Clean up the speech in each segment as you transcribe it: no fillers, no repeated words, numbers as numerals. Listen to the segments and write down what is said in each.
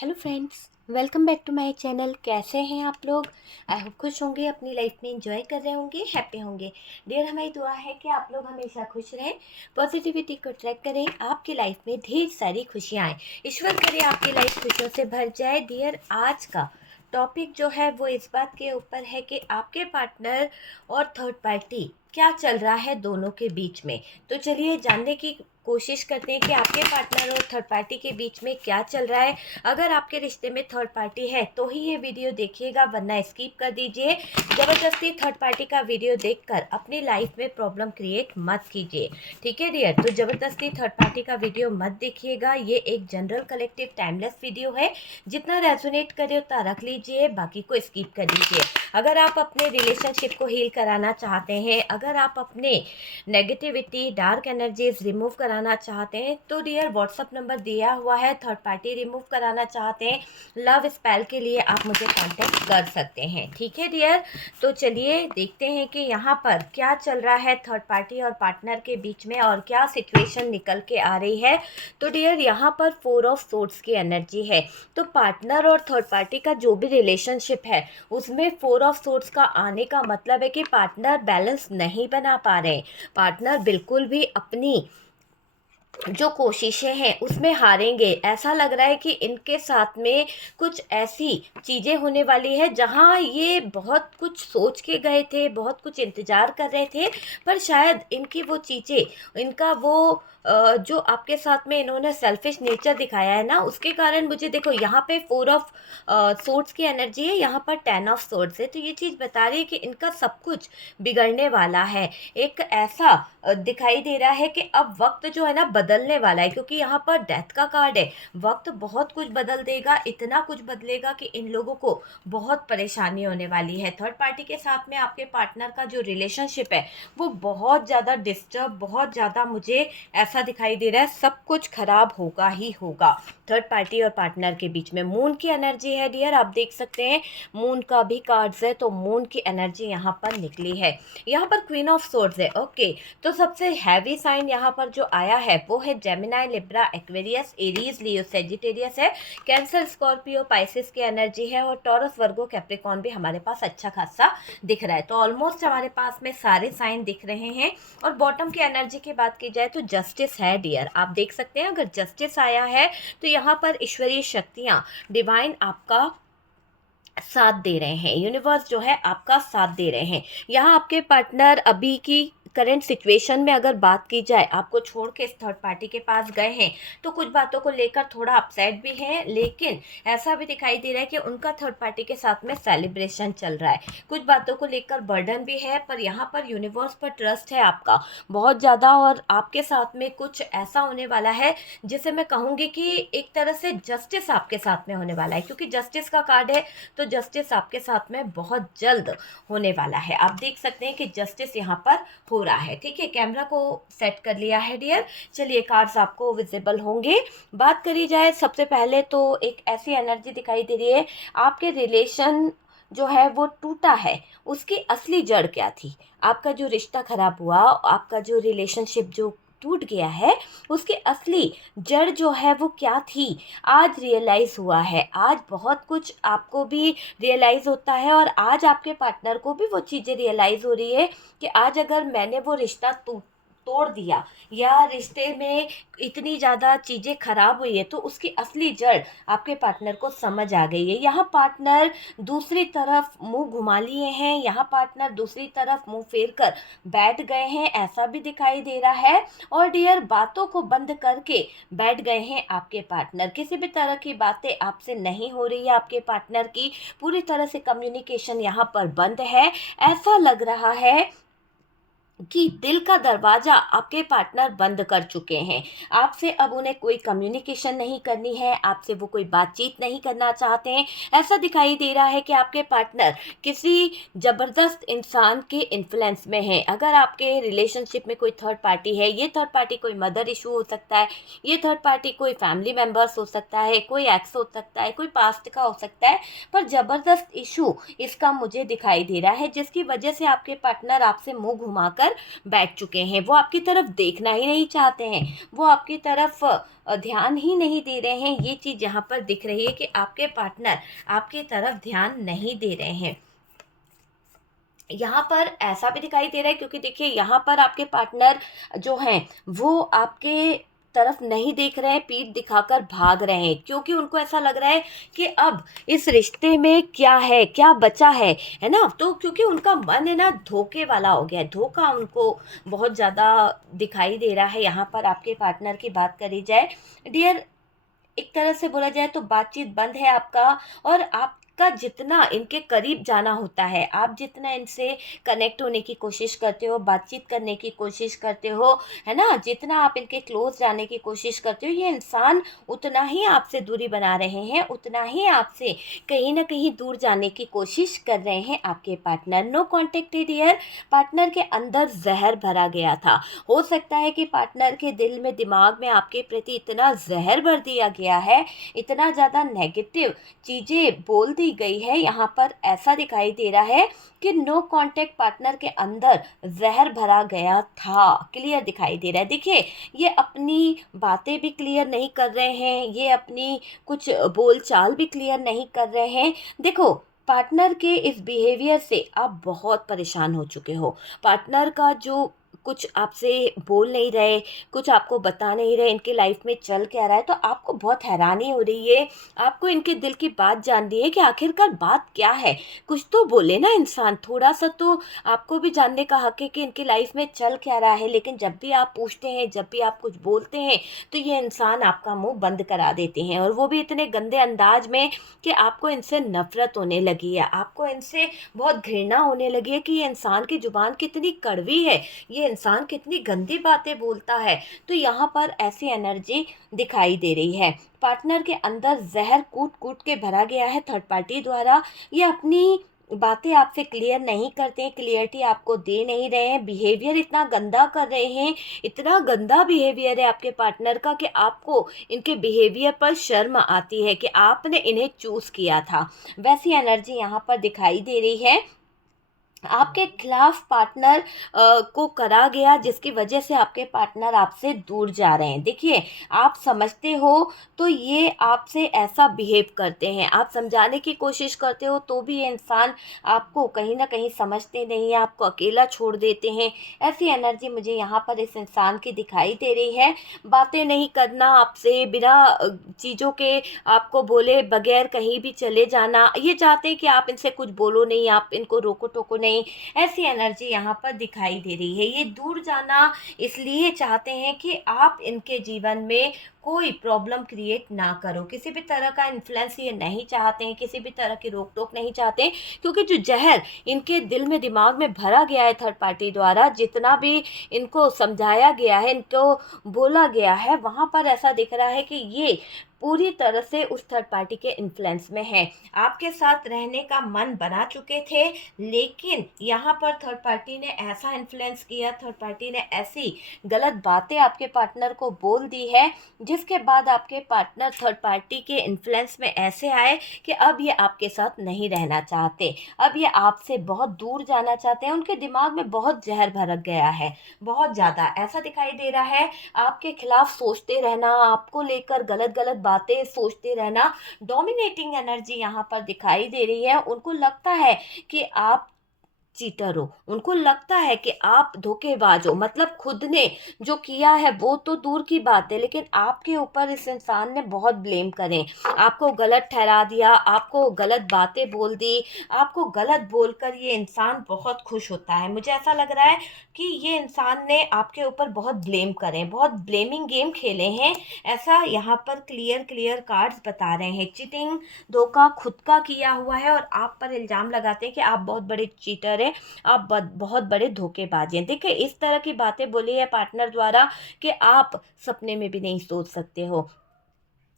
Hello friends, welcome back to my channel. कैसे हैं आप लोग? आई होप खुश होंगे, अपनी लाइफ में एंजॉय कर रहे होंगे, हैप्पी होंगे। डियर, हमारी दुआ है कि आप लोग हमेशा खुश रहें, पॉजिटिविटी को ट्रैक करें, आपकी लाइफ में ढेर सारी खुशियाँ आएँ। ईश्वर करे आपकी लाइफ खुशियों से भर जाए। डियर, आज का टॉपिक जो है वो इस बात के ऊपर है कि आपके पार्टनर और थर्ड पार्टी क्या चल रहा है दोनों के बीच में। तो चलिए जानने की कोशिश करते हैं कि आपके पार्टनर और थर्ड पार्टी के बीच में क्या चल रहा है। अगर आपके रिश्ते में थर्ड पार्टी है तो ही ये वीडियो देखिएगा, वरना स्किप कर दीजिए। ज़बरदस्ती थर्ड पार्टी का वीडियो देखकर अपनी लाइफ में प्रॉब्लम क्रिएट मत कीजिए, ठीक है डियर। तो ज़बरदस्ती थर्ड पार्टी का वीडियो मत देखिएगा। ये एक जनरल कलेक्टिव टाइमलेस वीडियो है, जितना रेजोनेट करे उतना रख लीजिए, बाकी को स्किप कर दीजिए। अगर आप अपने रिलेशनशिप को हील कराना चाहते हैं, अगर आप अपने नेगेटिविटी डार्क एनर्जीज रिमूव कराना चाहते हैं तो डियर व्हाट्सअप नंबर दिया हुआ है। थर्ड पार्टी रिमूव कराना चाहते हैं, लव स्पेल के लिए आप मुझे कांटेक्ट कर सकते हैं, ठीक है डियर। तो चलिए देखते हैं कि यहाँ पर क्या चल रहा है थर्ड पार्टी और पार्टनर के बीच में और क्या सिचुएशन निकल के आ रही है। तो डियर, यहाँ पर 4 ऑफ सोर्ड्स की एनर्जी है। तो पार्टनर और थर्ड पार्टी का जो भी रिलेशनशिप है उसमें 4 ऑफ सोर्ड्स का आने का मतलब है कि पार्टनर बैलेंस नहीं बना पा रहे। पार्टनर बिल्कुल भी अपनी जो कोशिशें हैं उसमें हारेंगे। ऐसा लग रहा है कि इनके साथ में कुछ ऐसी चीज़ें होने वाली है जहां ये बहुत कुछ सोच के गए थे, बहुत कुछ इंतज़ार कर रहे थे, पर शायद इनकी वो चीज़ें, इनका वो जो आपके साथ में इन्होंने सेल्फिश नेचर दिखाया है ना, उसके कारण मुझे देखो यहाँ पे 4 ऑफ सोर्ड्स की एनर्जी है, यहाँ पर 10 ऑफ सोर्ड्स है। तो ये चीज़ बता रही है कि इनका सब कुछ बिगड़ने वाला है। एक ऐसा दिखाई दे रहा है कि अब वक्त जो है ना बदलने वाला है, क्योंकि यहाँ पर डेथ का कार्ड है। वक्त बहुत कुछ बदल देगा, इतना कुछ बदलेगा कि इन लोगों को बहुत परेशानी होने वाली है। थर्ड पार्टी के साथ में आपके पार्टनर का जो रिलेशनशिप है वो बहुत ज़्यादा डिस्टर्ब, बहुत ज़्यादा मुझे ऐसा दिखाई दे रहा है सब कुछ खराब होगा ही होगा थर्ड पार्टी और पार्टनर के बीच में। मून की एनर्जी है डियर, आप देख सकते हैं मून का भी कार्ड्स है, तो मून की एनर्जी यहाँ पर निकली है। यहाँ पर क्वीन ऑफ सोर्ड्स है। ओके, तो सबसे हैवी साइन यहाँ पर जो आया है वो है जेमिनाई, लिब्रा, एक्वेरियस, एरीज, लियो, सेजिटेरियस है। कैंसर, स्कॉर्पियो, पाइसिस की एनर्जी है, और टॉरस, वर्गो, कैप्रिकॉर्न भी हमारे पास अच्छा खासा दिख रहा है। तो ऑलमोस्ट हमारे पास में सारे साइन दिख रहे हैं। और बॉटम की एनर्जी की बात की जाए तो जस्टिस है डियर, आप देख सकते हैं अगर जस्टिस आया है तो यहाँ पर ईश्वरीय शक्तियाँ, डिवाइन आपका साथ दे रहे हैं, यूनिवर्स जो है आपका साथ दे रहे हैं। यहाँ आपके पार्टनर अभी की करंट सिचुएशन में अगर बात की जाए, आपको छोड़ के इस थर्ड पार्टी के पास गए हैं तो कुछ बातों को लेकर थोड़ा अपसेट भी हैं, लेकिन ऐसा भी दिखाई दे रहा है कि उनका थर्ड पार्टी के साथ में सेलिब्रेशन चल रहा है। कुछ बातों को लेकर बर्डन भी है, पर यहाँ पर यूनिवर्स पर ट्रस्ट है आपका बहुत ज़्यादा, और आपके साथ में कुछ ऐसा होने वाला है जिसे मैं कहूँगी कि एक तरह से जस्टिस आपके साथ में होने वाला है, क्योंकि जस्टिस का कार्ड है तो जस्टिस आपके साथ में बहुत जल्द होने वाला है। आप देख सकते हैं कि जस्टिस यहाँ पर हो रहा है, ठीक है। कैमरा को सेट कर लिया है डियर, चलिए कार्ड्स आपको विजिबल होंगे। बात करी जाए सबसे पहले तो एक ऐसी एनर्जी दिखाई दे रही है, आपके रिलेशन जो है वो टूटा है, उसकी असली जड़ क्या थी। आपका जो रिश्ता खराब हुआ, आपका जो रिलेशनशिप जो टूट गया है, उसकी असली जड़ जो है वो क्या थी, आज रियलाइज़ हुआ है। आज बहुत कुछ आपको भी रियलाइज़ होता है, और आज आपके पार्टनर को भी वो चीज़ें रियलाइज़ हो रही है कि आज अगर मैंने वो रिश्ता तोड़ दिया, या रिश्ते में इतनी ज़्यादा चीज़ें खराब हुई है, तो उसकी असली जड़ आपके पार्टनर को समझ आ गई है। यहाँ पार्टनर दूसरी तरफ मुंह घुमा लिए हैं, यहाँ पार्टनर दूसरी तरफ मुंह फेर कर बैठ गए हैं, ऐसा भी दिखाई दे रहा है। और डियर, बातों को बंद करके बैठ गए हैं आपके पार्टनर, किसी भी तरह की बातें आपसे नहीं हो रही है। आपके पार्टनर की पूरी तरह से कम्युनिकेशन यहाँ पर बंद है। ऐसा लग रहा है कि दिल का दरवाज़ा आपके पार्टनर बंद कर चुके हैं। आपसे अब उन्हें कोई कम्युनिकेशन नहीं करनी है, आपसे वो कोई बातचीत नहीं करना चाहते हैं। ऐसा दिखाई दे रहा है कि आपके पार्टनर किसी ज़बरदस्त इंसान के इन्फ्लुएंस में है। अगर आपके रिलेशनशिप में कोई थर्ड पार्टी है, ये थर्ड पार्टी कोई मदर इशू हो सकता है, ये थर्ड पार्टी कोई फैमिली मेम्बर्स हो सकता है, कोई एक्स हो सकता है, कोई पास्ट का हो सकता है, पर ज़बरदस्त इशू इसका मुझे दिखाई दे रहा है, जिसकी वजह से आपके पार्टनर आपसे मुँह घुमाकर कर बैठ चुके हैं। वो आपकी तरफ देखना ही नहीं चाहते हैं, वो आपकी तरफ ध्यान ही नहीं दे रहे हैं। ये चीज़ यहाँ पर दिख रही है कि आपके पार्टनर आपकी तरफ ध्यान नहीं दे रहे हैं। यहाँ पर ऐसा भी दिखाई दे रहा है, क्योंकि देखिए यहाँ पर आपके पार्टनर जो हैं वो आपके तरफ नहीं देख रहे हैं, पीठ दिखाकर भाग रहे हैं, क्योंकि उनको ऐसा लग रहा है कि अब इस रिश्ते में क्या है, क्या बचा है ना। तो क्योंकि उनका मन है ना धोखे वाला हो गया है, धोखा उनको बहुत ज़्यादा दिखाई दे रहा है। यहाँ पर आपके पार्टनर की बात करी जाए डियर, एक तरह से बोला जाए तो बातचीत बंद है आपका, और आपका जितना इनके करीब जाना होता है, आप जितना इनसे कनेक्ट होने की कोशिश करते हो, बातचीत करने की कोशिश करते हो, है ना, जितना आप इनके क्लोज जाने की कोशिश करते हो, ये इंसान उतना ही आपसे दूरी बना रहे हैं, उतना ही आपसे कहीं ना कहीं दूर जाने की कोशिश कर रहे हैं आपके partner. No contact dear, partner के अंदर जहर भरा गया था। हो सकता है कि पार्टनर के दिल में, दिमाग में आपके प्रति इतना जहर भर दिया गया है, इतना ज़्यादा नेगेटिव चीज़ें बोल दी गई है, यहाँ पर ऐसा दिखाई दे रहा है कि नो कांटेक्ट पार्टनर के अंदर जहर भरा गया था, क्लियर दिखाई दे रहा है। देखिए ये अपनी बातें भी क्लियर नहीं कर रहे हैं, ये अपनी कुछ बोलचाल भी क्लियर नहीं कर रहे हैं। देखो पार्टनर के इस बिहेवियर से आप बहुत परेशान हो चुके हो। पार्टनर का जो कुछ आपसे बोल नहीं रहे, कुछ आपको बता नहीं रहे, इनकी लाइफ में चल क्या रहा है, तो आपको बहुत हैरानी हो रही है। आपको इनके दिल की बात जाननी है कि आखिरकार बात क्या है। कुछ तो बोले ना इंसान, थोड़ा सा तो आपको भी जानने का हक है कि इनकी लाइफ में चल क्या रहा है। लेकिन जब भी आप पूछते हैं, जब भी आप कुछ बोलते हैं, तो ये इंसान आपका मुंह बंद करा देते हैं, और वो भी इतने गंदे अंदाज में कि आपको इनसे नफरत होने लगी है, आपको इनसे बहुत घृणा होने लगी है कि ये इंसान की जुबान कितनी कड़वी है, ये इंसान कितनी गंदी बातें बोलता है। तो यहाँ पर ऐसी एनर्जी दिखाई दे रही है। पार्टनर के अंदर जहर कूट कूट के भरा गया है थर्ड पार्टी द्वारा। ये अपनी बातें आपसे क्लियर नहीं करते हैं, क्लियरिटी आपको दे नहीं रहे हैं, बिहेवियर इतना गंदा कर रहे हैं, इतना गंदा बिहेवियर है आपके पार्टनर का कि आपको इनके बिहेवियर पर शर्म आती है कि आपने इन्हें चूज़ किया था। वैसी एनर्जी यहाँ पर दिखाई दे रही है। आपके खिलाफ पार्टनर को करा गया, जिसकी वजह से आपके पार्टनर आपसे दूर जा रहे हैं। देखिए आप समझते हो तो ये आपसे ऐसा बिहेव करते हैं, आप समझाने की कोशिश करते हो तो भी ये इंसान आपको कहीं ना कहीं समझते नहीं है, आपको अकेला छोड़ देते हैं। ऐसी एनर्जी मुझे यहाँ पर इस इंसान की दिखाई दे रही है। बातें नहीं करना आपसे, बिना चीज़ों के आपको बोले बगैर कहीं भी चले जाना, ये चाहते हैं कि आप इनसे कुछ बोलो नहीं, आप इनको रोको टोको नहीं। ऐसी एनर्जी यहाँ पर दिखाई दे रही है। ये दूर जाना इसलिए चाहते हैं कि आप इनके जीवन में कोई प्रॉब्लम क्रिएट ना करो, किसी भी तरह का इन्फ्लुएंस ये नहीं चाहते हैं, किसी भी तरह की रोक टोक नहीं चाहते हैं, क्योंकि जो जहर इनके दिल में, दिमाग में भरा गया है थर्ड पार्टी द्वारा, जितना भी इनको समझाया गया है, इनको बोला गया है, वहाँ पर ऐसा दिख रहा है कि ये पूरी तरह से उस थर्ड पार्टी के इन्फ्लुएंस में है। आपके साथ रहने का मन बना चुके थे, लेकिन यहाँ पर थर्ड पार्टी ने ऐसा इन्फ्लुएंस किया, थर्ड पार्टी ने ऐसी गलत बातें आपके पार्टनर को बोल दी है, जिसके बाद आपके पार्टनर थर्ड पार्टी के इन्फ्लुएंस में ऐसे आए कि अब ये आपके साथ नहीं रहना चाहते, अब ये आपसे बहुत दूर जाना चाहते हैं। उनके दिमाग में बहुत जहर भर गया है, बहुत ज़्यादा ऐसा दिखाई दे रहा है। आपके खिलाफ सोचते रहना, आपको लेकर गलत गलत बातें सोचते रहना, डोमिनेटिंग एनर्जी यहाँ पर दिखाई दे रही है। उनको लगता है कि आप चीटर हो, उनको लगता है कि आप धोखेबाज हो। मतलब खुद ने जो किया है वो तो दूर की बात है, लेकिन आपके ऊपर इस इंसान ने बहुत ब्लेम करें, आपको गलत ठहरा दिया, आपको गलत बातें बोल दी, आपको गलत बोलकर ये इंसान बहुत खुश होता है। मुझे ऐसा लग रहा है कि ये इंसान ने आपके ऊपर बहुत ब्लेम करें, बहुत ब्लेमिंग गेम खेले हैं, ऐसा यहाँ पर क्लियर क्लियर कार्ड्स बता रहे हैं। चीटिंग, धोखा खुद का किया हुआ है, और आप पर इल्ज़ाम लगाते हैं कि आप बहुत बड़े चीटर हैं, आप बहुत बड़े धोखेबाज हैं। देखिए इस तरह की बातें बोली है पार्टनर द्वारा कि आप सपने में भी नहीं सोच सकते हो।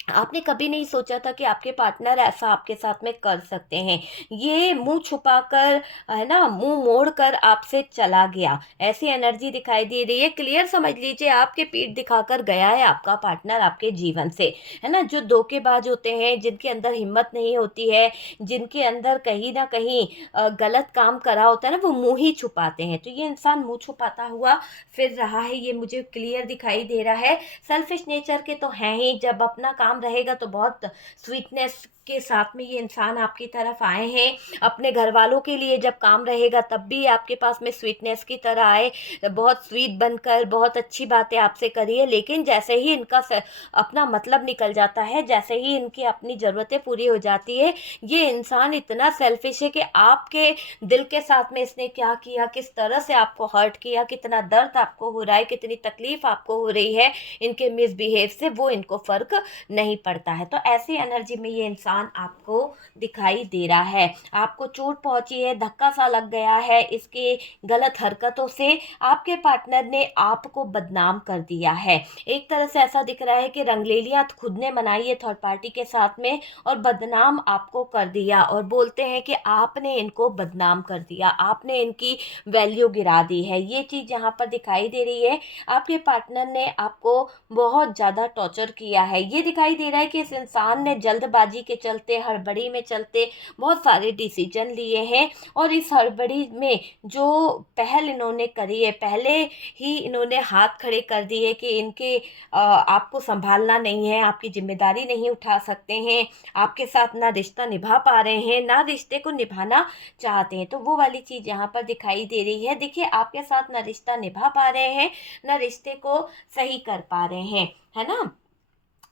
आपने कभी नहीं सोचा था कि आपके पार्टनर ऐसा आपके साथ में कर सकते हैं। ये मुँह छुपाकर, है ना, मुँह मोड़कर आपसे चला गया, ऐसी एनर्जी दिखाई दे रही है। क्लियर समझ लीजिए, आपके पीठ दिखाकर गया है आपका पार्टनर आपके जीवन से, है ना? जो धोखेबाज होते हैं, जिनके अंदर हिम्मत नहीं होती है, जिनके अंदर कहीं न कहीं गलत काम करा होता है ना, वो मुँह ही छुपाते हैं। तो ये इंसान मुँह छुपाता हुआ फिर रहा है, ये मुझे क्लियर दिखाई दे रहा है। सेल्फिश नेचर के तो हैं ही, जब अपना काम रहेगा तो बहुत स्वीटनेस के साथ में ये इंसान आपकी तरफ आए हैं। अपने घर वालों के लिए जब काम रहेगा तब भी आपके पास में स्वीटनेस की तरह आए, बहुत स्वीट बनकर बहुत अच्छी बातें आपसे करिए। लेकिन जैसे ही इनका अपना मतलब निकल जाता है, जैसे ही इनकी अपनी ज़रूरतें पूरी हो जाती है, ये इंसान इतना सेल्फिश है कि आपके दिल के साथ में इसने क्या किया, किस तरह से आपको हर्ट किया, कितना दर्द आपको हो रहा है, कितनी तकलीफ़ आपको हो रही है इनके मिसबिहेव से, वो इनको फ़र्क नहीं पड़ता है। तो ऐसी एनर्जी में ये इंसान आपको दिखाई दे रहा है। आपको चोट पहुँची है, धक्का सा लग गया है इसकी गलत हरकतों से, आपके पार्टनर ने आपको बदनाम कर दिया है। एक तरह से ऐसा दिख रहा है कि रंगलेलियाँ खुद ने मनाई है थर्ड पार्टी के साथ में और बदनाम आपको कर दिया, और बोलते हैं कि आपने इनको बदनाम कर दिया, आपने इनकी वैल्यू गिरा दी है। ये चीज़ यहाँ पर दिखाई दे रही है। आपके पार्टनर ने आपको बहुत ज़्यादा टॉर्चर किया है। ये दिखाई दे रहा है कि इस इंसान ने जल्दबाजी के चलते, हड़बड़ी में चलते बहुत सारे डिसीजन लिए हैं, और इस हड़बड़ी में जो पहल इन्होंने करी है, पहले ही इन्होंने हाथ खड़े कर दिए कि इनके आपको सँभालना नहीं है, आपकी ज़िम्मेदारी नहीं उठा सकते हैं, आपके साथ ना रिश्ता निभा पा रहे हैं, ना रिश्ते को निभाना चाहते हैं। तो वो वाली चीज़ यहाँ पर दिखाई दे रही है। देखिए, आपके साथ ना रिश्ता निभा पा रहे हैं, ना रिश्ते को सही कर पा रहे हैं, है ना?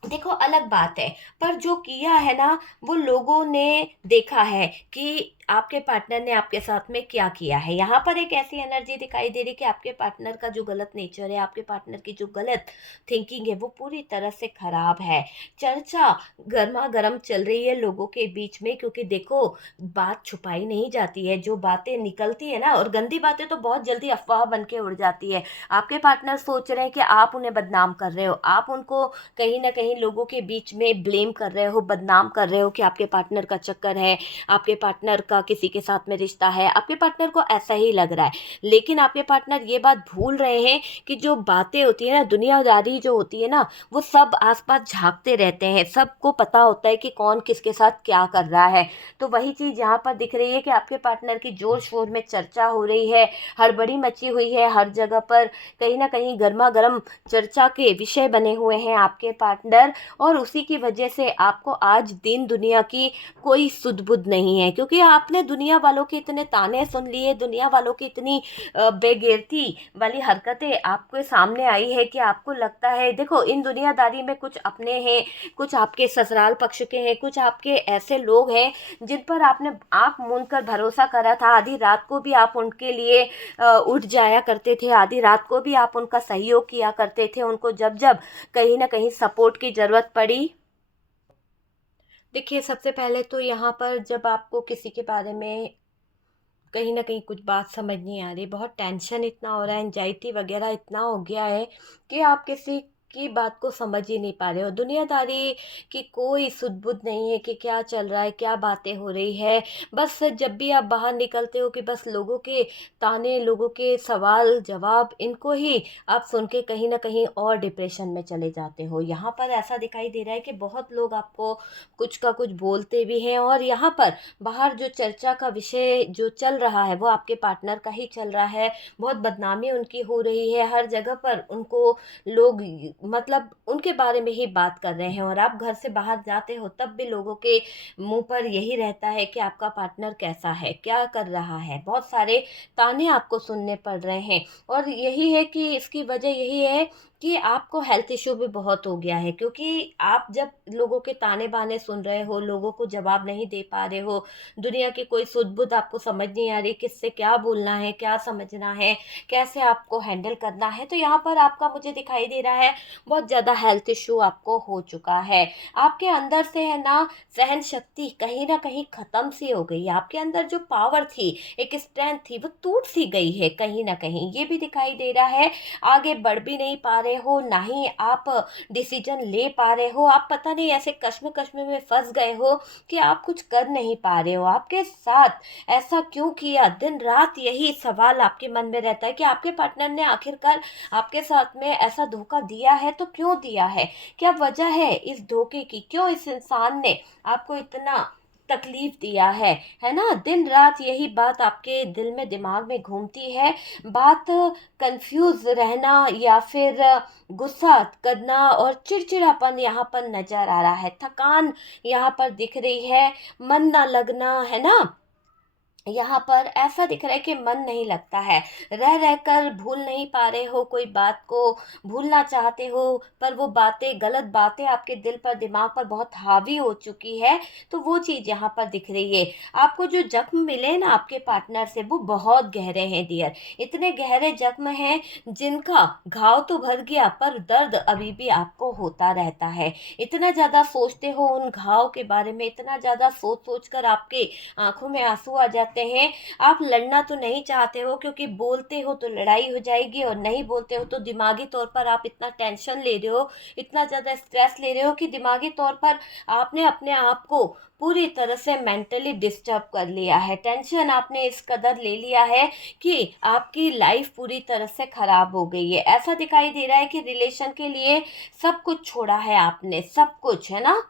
देखो, अलग बात है, पर जो किया है ना, वो लोगों ने देखा है कि आपके पार्टनर ने आपके साथ में क्या किया है। यहाँ पर एक ऐसी एनर्जी दिखाई दे रही है कि आपके पार्टनर का जो गलत नेचर है, आपके पार्टनर की जो गलत थिंकिंग है, वो पूरी तरह से खराब है। चर्चा गरमा-गरम चल रही है लोगों के बीच में, क्योंकि देखो, बात छुपाई नहीं जाती है, जो बातें निकलती है ना, और गंदी बातें तो बहुत जल्दी अफ़वाह बन के उड़ जाती है। आपके पार्टनर सोच रहे हैं कि आप उन्हें बदनाम कर रहे हो, आप उनको कहीं न कहीं लोगों के बीच में ब्लेम कर रहे हो, बदनाम कर रहे हो कि आपके पार्टनर का चक्कर है, आपके पार्टनर का किसी के साथ में रिश्ता है, आपके पार्टनर को ऐसा ही लग रहा है। लेकिन आपके पार्टनर ये बात भूल रहे हैं कि जो बातें होती है ना, दुनियादारी जो होती है ना, वो सब आस-पास झाँकते रहते हैं, सबको पता होता है कि कौन किसके साथ क्या कर रहा है। तो वही चीज़ यहाँ पर दिख रही है कि आपके पार्टनर की ज़ोर-शोर में चर्चा हो रही है, हड़बड़ी मची हुई है हर जगह पर, कहीं न कहीं गरमा-गरम चर्चा के विषय बने हुए हैं आपके पार्टनर, और उसी की वजह से आपको आज दिन दुनिया की कोई सुध-बुध नहीं है, क्योंकि आपने दुनिया वालों के इतने ताने सुन लिए, दुनिया वालों की इतनी बेगैरती वाली हरकतें आपके सामने आई है कि आपको लगता है, देखो, इन दुनियादारी में कुछ अपने हैं, कुछ आपके ससुराल पक्ष के हैं, कुछ आपके ऐसे लोग हैं जिन पर आपने आँख मूंद कर भरोसा करा था। आधी रात को भी आप उनके लिए उठ जाया करते थे, आधी रात को भी आप उनका सहयोग किया करते थे, उनको जब-जब कहीं न कहीं सपोर्ट की ज़रूरत पड़ी। देखिए, सबसे पहले तो यहाँ पर जब आपको किसी के बारे में कहीं न कहीं कुछ बात समझ नहीं आ रही, बहुत टेंशन इतना हो रहा है, एंग्ज़ायटी वग़ैरह इतना हो गया है कि आप किसी की बात को समझ ही नहीं पा रहे हो। दुनियादारी की कोई सुध-बुध नहीं है कि क्या चल रहा है, क्या बातें हो रही है। बस जब भी आप बाहर निकलते हो कि बस लोगों के ताने, लोगों के सवाल-जवाब, इनको ही आप सुन के कहीं न कहीं और डिप्रेशन में चले जाते हो। यहाँ पर ऐसा दिखाई दे रहा है कि बहुत लोग आपको कुछ का कुछ बोलते भी हैं, और यहाँ पर बाहर जो चर्चा का विषय जो चल रहा है, वो आपके पार्टनर का ही चल रहा है। बहुत बदनामी उनकी हो रही है, हर जगह पर उनको लोग मतलब उनके बारे में ही बात कर रहे हैं, और आप घर से बाहर जाते हो तब भी लोगों के मुँह पर यही रहता है कि आपका पार्टनर कैसा है, क्या कर रहा है। बहुत सारे ताने आपको सुनने पड़ रहे हैं, और यही है कि इसकी वजह यही है कि आपको हेल्थ इश्यू भी बहुत हो गया है, क्योंकि आप जब लोगों के ताने-बाने सुन रहे हो, लोगों को जवाब नहीं दे पा रहे हो, दुनिया की कोई सुध-बुध आपको समझ नहीं आ रही, किससे क्या बोलना है, क्या समझना है, कैसे आपको हैंडल करना है, तो यहाँ पर आपका मुझे दिखाई दे रहा है बहुत ज़्यादा हेल्थ इशू आपको हो चुका है। आपके अंदर से है ना सहन शक्ति कहीं न कहीं ख़त्म सी हो गई है। आपके अंदर जो पावर थी, एक स्ट्रेंथ थी, वो टूट सी गई है कहीं न कहीं, ये भी दिखाई दे रहा है। आगे बढ़ भी नहीं पा रहे हो, ना ही आप डिसीजन ले पा रहे हो। आप पता नहीं ऐसे कश्म-कश्म में फँस गए हो कि आप कुछ कर नहीं पा रहे हो। आपके साथ ऐसा क्यों किया? दिन-रात यही सवाल आपके मन में रहता है कि आपके पार्टनर ने आखिरकार आपके साथ में ऐसा धोखा दिया है तो क्यों दिया है? क्या वजह है इस धोखे की? क्यों इस इंसान ने आपको इतना तकलीफ दिया है ना? दिन-रात यही बात आपके दिल में, दिमाग में घूमती है। बात कन्फ्यूज़ रहना या फिर गुस्सा करना और चिड़चिड़ापन यहाँ पर नज़र आ रहा है। थकान यहाँ पर दिख रही है, मन ना लगना, है ना? यहाँ पर ऐसा दिख रहा है कि मन नहीं लगता है, रह रहकर भूल नहीं पा रहे हो, कोई बात को भूलना चाहते हो, पर वो बातें, गलत बातें आपके दिल पर, दिमाग पर बहुत हावी हो चुकी है, तो वो चीज़ यहाँ पर दिख रही है। आपको जो जख्म मिले ना आपके पार्टनर से, वो बहुत गहरे हैं डियर, इतने गहरे जख्म हैं जिनका घाव तो भर गया पर दर्द अभी भी आपको होता रहता है। इतना ज़्यादा सोचते हो उन घाव के बारे में, इतना ज़्यादा सोच-सोच कर आपके आँखों में आँसू आ जाते हैं। आप लड़ना तो नहीं चाहते हो क्योंकि बोलते हो तो लड़ाई हो जाएगी और नहीं बोलते हो तो दिमागी तौर पर आप इतना टेंशन ले रहे हो, इतना ज़्यादा स्ट्रेस ले रहे हो कि दिमागी तौर पर आपने अपने आप को पूरी तरह से मेंटली डिस्टर्ब कर लिया है। टेंशन आपने इस कदर ले लिया है कि आपकी लाइफ पूरी तरह से खराब हो गई है। ऐसा दिखाई दे रहा है कि रिलेशन के लिए सब कुछ छोड़ा है आपने, सब कुछ, है ना?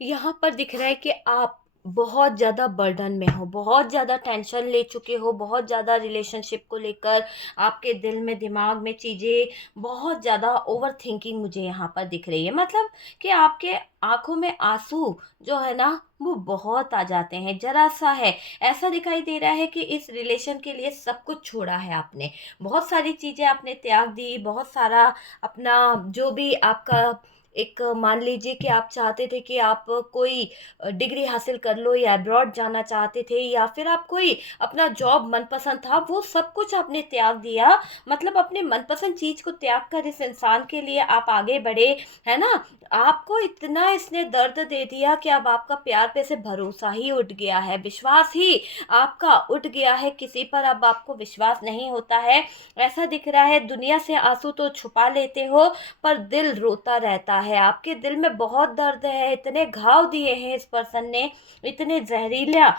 यहाँ पर दिख रहा है कि आप बहुत ज़्यादा बर्डन में हो, बहुत ज़्यादा टेंशन ले चुके हो, बहुत ज़्यादा रिलेशनशिप को लेकर आपके दिल में, दिमाग में चीज़ें बहुत ज़्यादा ओवरथिंकिंग मुझे यहाँ पर दिख रही है। मतलब कि आपके आँखों में आँसू जो है ना, वो बहुत आ जाते हैं, ज़रा-सा है। ऐसा दिखाई दे रहा है कि इस रिलेशन के लिए सब कुछ छोड़ा है आपने। बहुत सारी चीज़ें आपने त्याग दी, बहुत सारा अपना जो भी आपका एक मान लीजिए कि आप चाहते थे कि आप कोई डिग्री हासिल कर लो या अब्रॉड जाना चाहते थे या फिर आप कोई अपना जॉब मनपसंद था, वो सब कुछ आपने त्याग दिया। मतलब अपने मनपसंद चीज़ को त्याग कर इस इंसान के लिए आप आगे बढ़े, है ना? आपको इतना इसने दर्द दे दिया कि अब आपका प्यार पे से भरोसा ही उठ गया है, विश्वास ही आपका उठ गया है, किसी पर अब आपको विश्वास नहीं होता है। ऐसा दिख रहा है दुनिया से आँसू तो छुपा लेते हो पर दिल रोता रहता है। आपके दिल में बहुत दर्द है, इतने घाव दिए हैं इस पर्सन ने, इतने ज़हरीला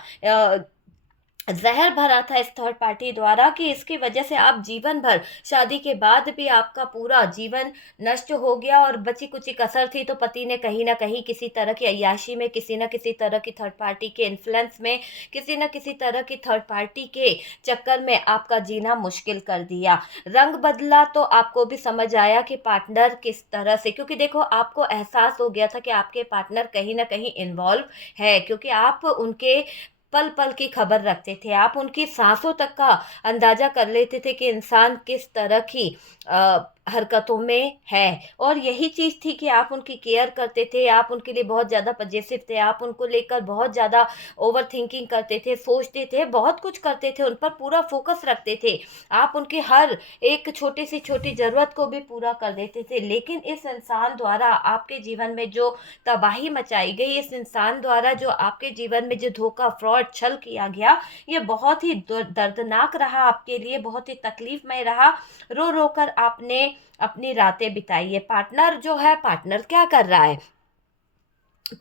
ज़हर भरा था इस थर्ड पार्टी द्वारा कि इसकी वजह से आप जीवन भर, शादी के बाद भी आपका पूरा जीवन नष्ट हो गया और बची-कुची कसर थी तो पति ने कहीं न कहीं किसी तरह की अय्याशी में, किसी न किसी तरह की थर्ड पार्टी के इन्फ्लुएंस में, किसी न किसी तरह की थर्ड पार्टी के चक्कर में आपका जीना मुश्किल कर दिया। रंग बदला तो आपको भी समझ आया कि पार्टनर किस तरह से, क्योंकि देखो आपको एहसास हो गया था कि आपके पार्टनर कहीं न कहीं इन्वॉल्व है, क्योंकि आप उनके पल-पल की खबर रखते थे। आप उनकी साँसों तक का अंदाज़ा कर लेते थे कि इंसान किस तरह की हरकतों में है, और यही चीज़ थी कि आप उनकी केयर करते थे, आप उनके लिए बहुत ज़्यादा पजेसिव थे, आप उनको लेकर बहुत ज़्यादा ओवरथिंकिंग करते थे, सोचते थे, बहुत कुछ करते थे, उन पर पूरा फ़ोकस रखते थे। आप उनकी हर एक छोटी से छोटी ज़रूरत को भी पूरा कर देते थे। लेकिन इस इंसान द्वारा आपके जीवन में जो तबाही मचाई गई, इस इंसान द्वारा जो आपके जीवन में जो धोखा, फ्रॉड, छल किया गया, ये बहुत ही दर्दनाक रहा आपके लिए, बहुत ही तकलीफ़मय रहा। रो-रो कर आपने अपनी रातें बिताई है। पार्टनर जो है, पार्टनर क्या कर रहा है?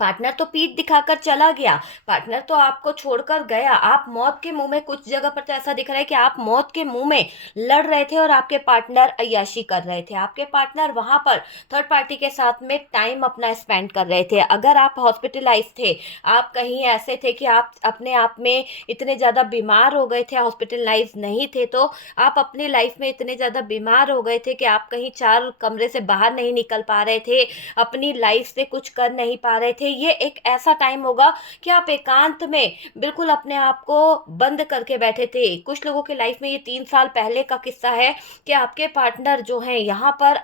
पार्टनर तो पीठ दिखाकर चला गया, पार्टनर तो आपको छोड़कर गया। आप मौत के मुंह में, कुछ जगह पर तो ऐसा दिख रहा है कि आप मौत के मुंह में लड़ रहे थे और आपके पार्टनर अय्याशी कर रहे थे। आपके पार्टनर वहां पर थर्ड पार्टी के साथ में टाइम अपना स्पेंड कर रहे थे। अगर आप हॉस्पिटलाइज थे, आप कहीं ऐसे थे कि आप अपने आप में इतने ज़्यादा बीमार हो गए थे, हॉस्पिटलाइज नहीं थे, तो आप अपनी लाइफ में इतने ज़्यादा बीमार हो गए थे कि आप कहीं चार कमरे से बाहर नहीं निकल पा रहे थे, अपनी लाइफ से कुछ कर नहीं पा रहे थे, ये एक ऐसा टाइम होगा कि आप एकांत में बिल्कुल अपने आप को बंद करके बैठे थे। कुछ लोगों के लाइफ में ये 3 साल पहले का किस्सा है कि आपके पार्टनर जो हैं यहाँ पर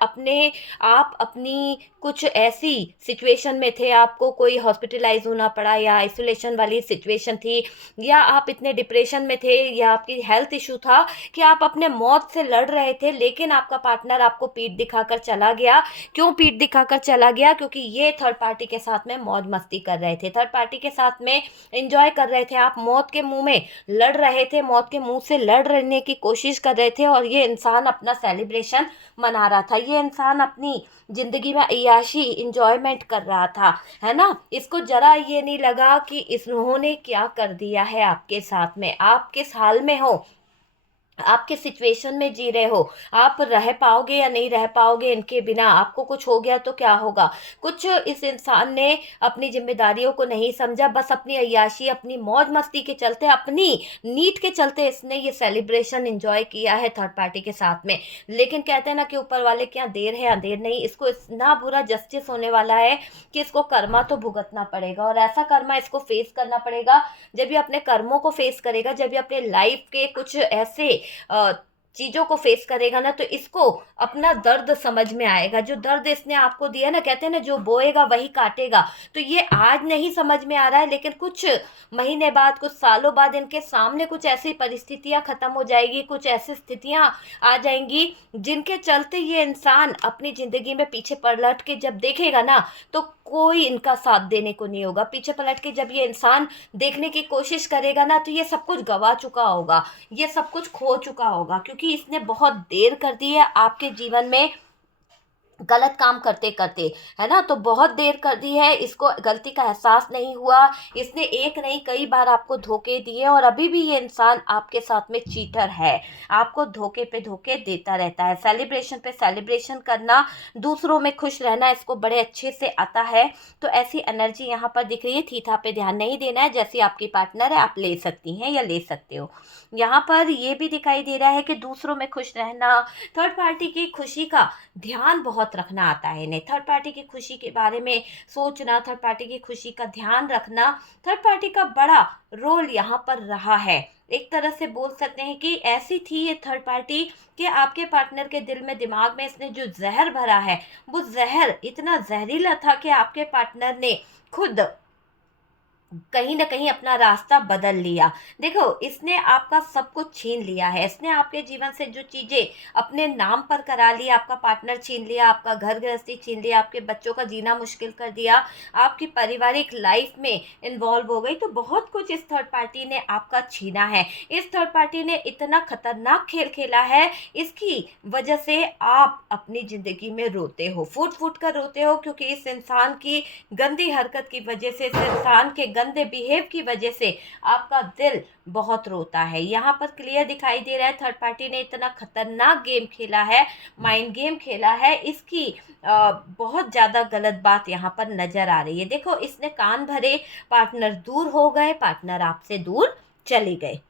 आप अपनी कुछ ऐसी सिचुएशन में थे, आपको कोई हॉस्पिटलाइज होना पड़ा या आइसोलेशन वाली सिचुएशन थी, या आप इतने डिप्रेशन में थे, या आपकी हेल्थ इशू था कि आप अपने मौत से लड़ रहे थे, लेकिन आपका पार्टनर आपको पीठ दिखाकर चला गया। क्यों पीठ दिखाकर चला गया? क्योंकि ये थर्ड पार्टी के साथ में मौज मस्ती कर रहे थे, थर्ड पार्टी के साथ में एंजॉय कर रहे थे। आप मौत के मुंह में लड़ रहे थे, मौत के मुंह से लड़ रहने की कोशिश कर रहे थे, और ये इंसान अपना सेलिब्रेशन मना रहा था। ये इंसान अपनी जिंदगी में अय्याशी इंजॉयमेंट कर रहा था, है ना। इसको जरा ये नहीं लगा कि इन्होंने क्या कर दिया है आपके साथ में। आप किस हाल में हो, आप किस सिचुएशन में जी रहे हो, आप रह पाओगे या नहीं रह पाओगे इनके बिना, आपको कुछ हो गया तो क्या होगा। कुछ इस इंसान ने अपनी जिम्मेदारियों को नहीं समझा, बस अपनी अय्याशी, अपनी मौज मस्ती के चलते, अपनी नीड के चलते इसने ये सेलिब्रेशन एंजॉय किया है थर्ड पार्टी के साथ में। लेकिन कहते हैं ना कि ऊपर वाले के यहाँ देर है अंधेर नहीं, इसको इतना बुरा जस्टिस होने वाला है कि इसको कर्मा तो भुगतना पड़ेगा, और ऐसा कर्मा इसको फेस करना पड़ेगा। जब ये अपने कर्मों को फेस करेगा, जब ये अपने लाइफ के कुछ ऐसे चीजों को फेस करेगा ना, तो इसको अपना दर्द समझ में आएगा। जो दर्द इसने आपको दिया ना, कहते हैं ना जो बोएगा वही काटेगा। तो ये आज नहीं समझ में आ रहा है, लेकिन कुछ महीने बाद, कुछ सालों बाद इनके सामने कुछ ऐसी परिस्थितियां खत्म हो जाएगी, कुछ ऐसी स्थितियां आ जाएंगी जिनके चलते ये इंसान अपनी जिंदगी में पीछे पलट के जब देखेगा ना, तो कोई इनका साथ देने को नहीं होगा। पीछे पलट के जब ये इंसान देखने की कोशिश करेगा ना, तो ये सब कुछ गवा चुका होगा, ये सब कुछ खो चुका होगा, क्योंकि इसने बहुत देर कर दी है आपके जीवन में गलत काम करते करते, है ना। तो बहुत देर कर दी है, इसको गलती का एहसास नहीं हुआ। इसने एक नहीं कई बार आपको धोखे दिए, और अभी भी ये इंसान आपके साथ में चीटर है, आपको धोखे पे धोखे देता रहता है। सेलिब्रेशन पे सेलिब्रेशन करना, दूसरों में खुश रहना इसको बड़े अच्छे से आता है। तो ऐसी एनर्जी यहाँ पर दिख रही है। थीथा पे ध्यान नहीं देना है, जैसी आपकी पार्टनर है आप ले सकती हैं या ले सकते हो। यहाँ पर ये भी दिखाई दे रहा है कि दूसरों में खुश रहना, थर्ड पार्टी की खुशी का ध्यान बहुत रखना आता है इन्हें। थर्ड पार्टी की खुशी के बारे में सोचना, थर्ड पार्टी की खुशी का ध्यान रखना, थर्ड पार्टी का बड़ा रोल यहाँ पर रहा है। एक तरह से बोल सकते हैं कि ऐसी थी ये थर्ड पार्टी कि आपके पार्टनर के दिल में, दिमाग में इसने जो जहर भरा है, वो जहर इतना जहरीला था कि आपके पार्टनर ने खुद कहीं ना कहीं अपना रास्ता बदल लिया। देखो, इसने आपका सब कुछ छीन लिया है, इसने आपके जीवन से जो चीजें अपने नाम पर करा ली, आपका पार्टनर छीन लिया, आपका घर गृहस्थी छीन लिया, आपके बच्चों का जीना मुश्किल कर दिया, आपकी पारिवारिक लाइफ में इन्वॉल्व हो गई। तो बहुत कुछ इस थर्ड पार्टी ने आपका छीना है। इस थर्ड पार्टी ने इतना खतरनाक खेल खेला है, इसकी वजह से आप अपनी जिंदगी में रोते हो, फूट फूट कर रोते हो, क्योंकि इस इंसान की गंदी हरकत की वजह से, इस इंसान के गंदे बिहेव की वजह से आपका दिल बहुत रोता है। यहाँ पर क्लियर दिखाई दे रहा है थर्ड पार्टी ने इतना खतरनाक गेम खेला है, माइंड गेम खेला है। इसकी बहुत ज़्यादा गलत बात यहाँ पर नजर आ रही है। देखो, इसने कान भरे, पार्टनर दूर हो गए, पार्टनर आपसे दूर चले गए।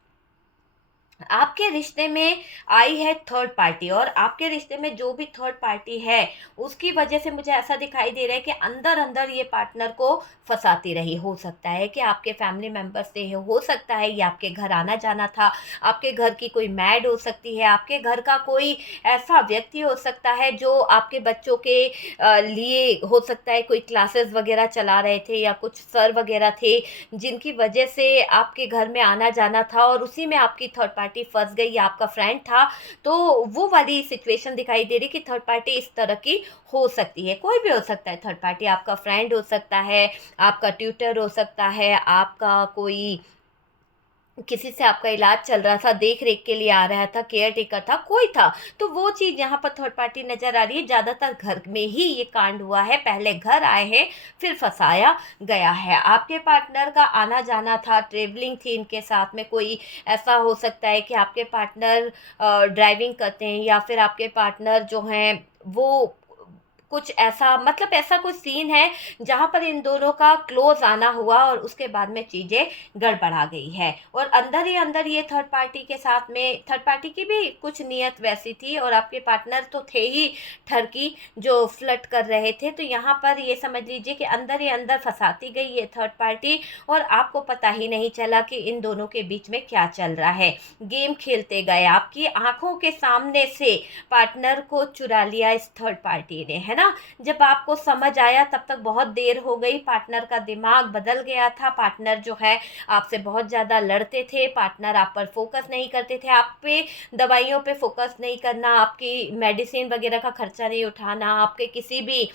आपके रिश्ते में आई है थर्ड पार्टी, और आपके रिश्ते में जो भी थर्ड पार्टी है उसकी वजह से मुझे ऐसा दिखाई दे रहा है कि अंदर अंदर ये पार्टनर को फंसाती रही। हो सकता है कि आपके फैमिली मेंबर से हो सकता है ये आपके घर आना जाना था, आपके घर की कोई मैड हो सकती है, आपके घर का कोई ऐसा व्यक्ति हो सकता है जो आपके बच्चों के लिए हो सकता है कोई क्लासेस वगैरह चला रहे थे, या कुछ सर वगैरह थे जिनकी वजह से आपके घर में आना जाना था, और उसी में आपकी थर्ड पार्टी फंस गई, या आपका फ्रेंड था। तो वो वाली सिचुएशन दिखाई दे रही कि थर्ड पार्टी इस तरह की हो सकती है। कोई भी हो सकता है थर्ड पार्टी, आपका फ्रेंड हो सकता है, आपका ट्यूटर हो सकता है, आपका कोई किसी से आपका इलाज चल रहा था, देख रेख के लिए आ रहा था, केयर टेकर था, कोई था। तो वो चीज़ यहाँ पर थर्ड पार्टी नज़र आ रही है। ज़्यादातर घर में ही ये कांड हुआ है, पहले घर आए हैं फिर फंसाया गया है। आपके पार्टनर का आना जाना था, ट्रेवलिंग थी इनके साथ में। कोई ऐसा हो सकता है कि आपके पार्टनर ड्राइविंग करते हैं, या फिर आपके पार्टनर जो हैं वो कुछ ऐसा, मतलब ऐसा कोई सीन है जहाँ पर इन दोनों का क्लोज आना हुआ और उसके बाद में चीज़ें गड़बड़ा गई है। और अंदर ही अंदर ये थर्ड पार्टी के साथ में, थर्ड पार्टी की भी कुछ नीयत वैसी थी और आपके पार्टनर तो थे ही ठरकी जो फ्लर्ट कर रहे थे। तो यहाँ पर ये समझ लीजिए कि अंदर ही अंदर फंसाती गई ये थर्ड पार्टी और आपको पता ही नहीं चला कि इन दोनों के बीच में क्या चल रहा है। गेम खेलते गए, आपकी आंखों के सामने से पार्टनर को चुरा लिया इस थर्ड पार्टी ने, है ना। जब आपको समझ आया तब तक बहुत देर हो गई, पार्टनर का दिमाग बदल गया था, पार्टनर जो है आपसे बहुत ज़्यादा लड़ते थे, पार्टनर आप पर फोकस नहीं करते थे, आप पे दवाइयों पे फोकस नहीं करना, आपकी मेडिसिन वगैरह का खर्चा नहीं उठाना, आपके किसी भी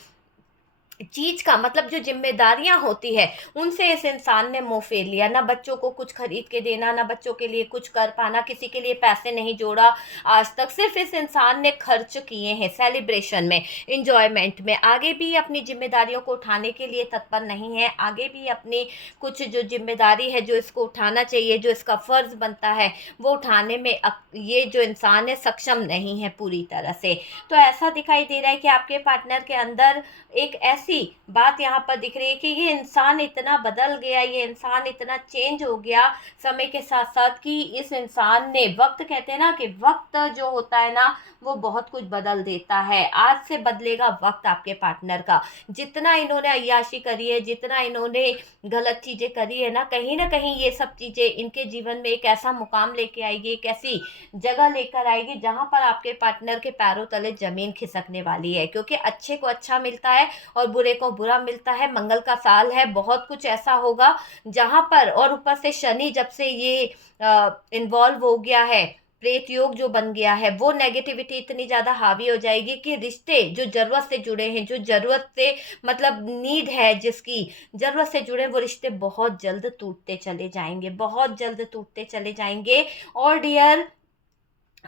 चीज का, मतलब जो जिम्मेदारियां होती है उनसे इस इंसान ने मुंह फेर लिया। ना बच्चों को कुछ खरीद के देना, ना बच्चों के लिए कुछ कर पाना, किसी के लिए पैसे नहीं जोड़ा आज तक, सिर्फ इस इंसान ने खर्च किए हैं सेलिब्रेशन में, इंजॉयमेंट में। आगे भी अपनी जिम्मेदारियों को उठाने के लिए तत्पर नहीं है, आगे भी अपनी कुछ जो जिम्मेदारी है जो इसको उठाना चाहिए, जो इसका फर्ज बनता है वो उठाने में ये जो इंसान है सक्षम नहीं है पूरी तरह से। तो ऐसा दिखाई दे रहा है कि आपके पार्टनर के अंदर एक ऐसी बात यहाँ पर दिख रही है कि ये इंसान इतना बदल गया, ये इंसान इतना चेंज हो गया समय के साथ साथ कि इस इंसान ने, वक्त कहते हैं ना कि वक्त जो होता है ना वो बहुत कुछ बदल देता है। आज से बदलेगा वक्त आपके पार्टनर का। जितना इन्होंने अय्याशी करी है, जितना इन्होंने गलत चीजें करी है ना कहीं ये सब चीजें इनके जीवन में एक ऐसा मुकाम लेके आएगी, एक ऐसी जगह लेकर आएगी जहां पर आपके पार्टनर के पैरों तले जमीन खिसकने वाली है। क्योंकि अच्छे को अच्छा मिलता है और बुरे को बुरा मिलता है, मंगल का साल है, बहुत कुछ ऐसा होगा जहां पर, और ऊपर से शनि जब से ये इन्वॉल्व हो गया है, प्रेत योग जो बन गया है, वो नेगेटिविटी इतनी ज्यादा हावी हो जाएगी कि रिश्ते जो जरूरत से जुड़े हैं, जो जरूरत से, मतलब नीड है जिसकी, जरूरत से जुड़े, वो रिश्ते बहुत जल्द टूटते चले जाएंगे, बहुत जल्द टूटते चले जाएंगे। और डियर,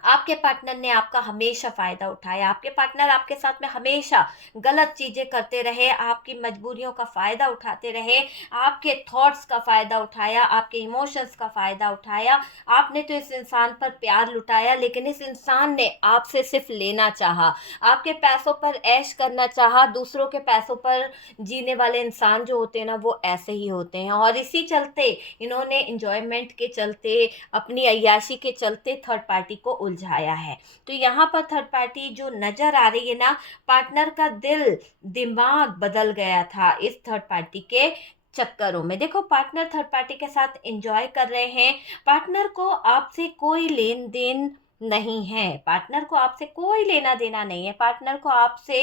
आपके पार्टनर ने आपका हमेशा फायदा उठाया, आपके पार्टनर आपके साथ में हमेशा गलत चीजें करते रहे, आपकी मजबूरियों का फायदा उठाते रहे, आपके थॉट्स का फायदा उठाया, आपके इमोशंस का फायदा उठाया। आपने तो इस इंसान पर प्यार लुटाया, लेकिन इस इंसान ने आपसे सिर्फ लेना चाहा, आपके पैसों पर ऐश करना चाहा। दूसरों के पैसों पर जीने वाले इंसान जो होते हैं ना वो ऐसे ही होते हैं। और इसी चलते इन्होंने इंजॉयमेंट के चलते, अपनी अय्याशी के चलते थर्ड पार्टी को उलझाया है। तो यहाँ पर थर्ड पार्टी जो नजर आ रही है ना, पार्टनर का दिल दिमाग बदल गया था इस थर्ड पार्टी के चक्करों में। देखो, पार्टनर थर्ड पार्टी के साथ एंजॉय कर रहे हैं, पार्टनर को आपसे कोई लेन देन नहीं है, पार्टनर को आपसे कोई लेना देना नहीं है, पार्टनर को आपसे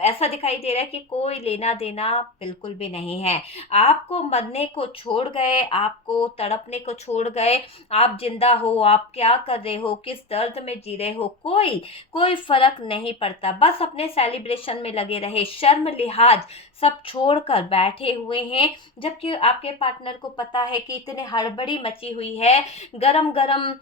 ऐसा दिखाई दे रहा है कि कोई लेना देना बिल्कुल भी नहीं है। आपको मरने को छोड़ गए, आपको तड़पने को छोड़ गए, आप जिंदा हो, आप क्या कर रहे हो, किस दर्द में जी रहे हो, कोई कोई फर्क नहीं पड़ता। बस अपने सेलिब्रेशन में लगे रहे, शर्म लिहाज सब छोड़कर बैठे हुए हैं। जबकि आपके पार्टनर को पता है कि इतने हड़बड़ी मची हुई है, गरम गरम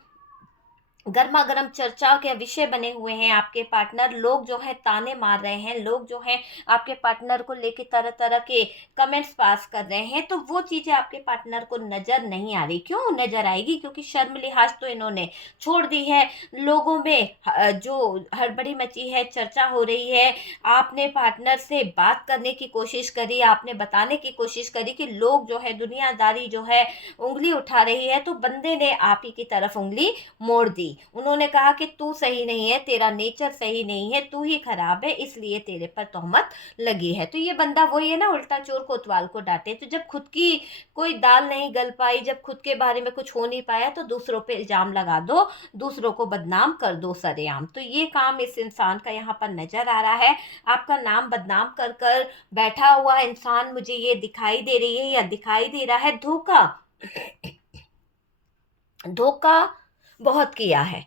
गर्मा गर्म चर्चा के विषय बने हुए हैं आपके पार्टनर। लोग जो है ताने मार रहे हैं, लोग जो है आपके पार्टनर को लेके तरह तरह के कमेंट्स पास कर रहे हैं। तो वो चीजें आपके पार्टनर को नजर नहीं आ रही। क्यों नजर आएगी? क्योंकि शर्म लिहाज तो इन्होंने छोड़ दी है। लोगों में जो हड़बड़ी मची है, चर्चा हो रही है, आपने पार्टनर से बात करने की कोशिश करी, आपने बताने की कोशिश करी कि लोग जो है, दुनियादारी जो है उंगली उठा रही है, तो बंदे ने आप ही की तरफ उंगली मोड़ दी। उन्होंने कहा कि तू सही नहीं है, तेरा नेचर सही नहीं है, तू ही खराब है, इसलिए तेरे पर तोहमत लगी है। तो ये बंदा वही है ना, उल्टा चोर कोतवाल को डांटे। तो जब खुद की कोई दाल नहीं गल पाई, जब खुद के बारे में कुछ हो नहीं पाया, तो दूसरों पे इल्जाम लगा दो, दूसरों को बदनाम कर दो सरेआम। तो ये काम इस इंसान का यहाँ पर नजर आ रहा है। आपका नाम बदनाम कर कर बैठा हुआ इंसान मुझे ये दिखाई दे रही है, या दिखाई दे रहा है। धोखा धोखा बहुत किया है,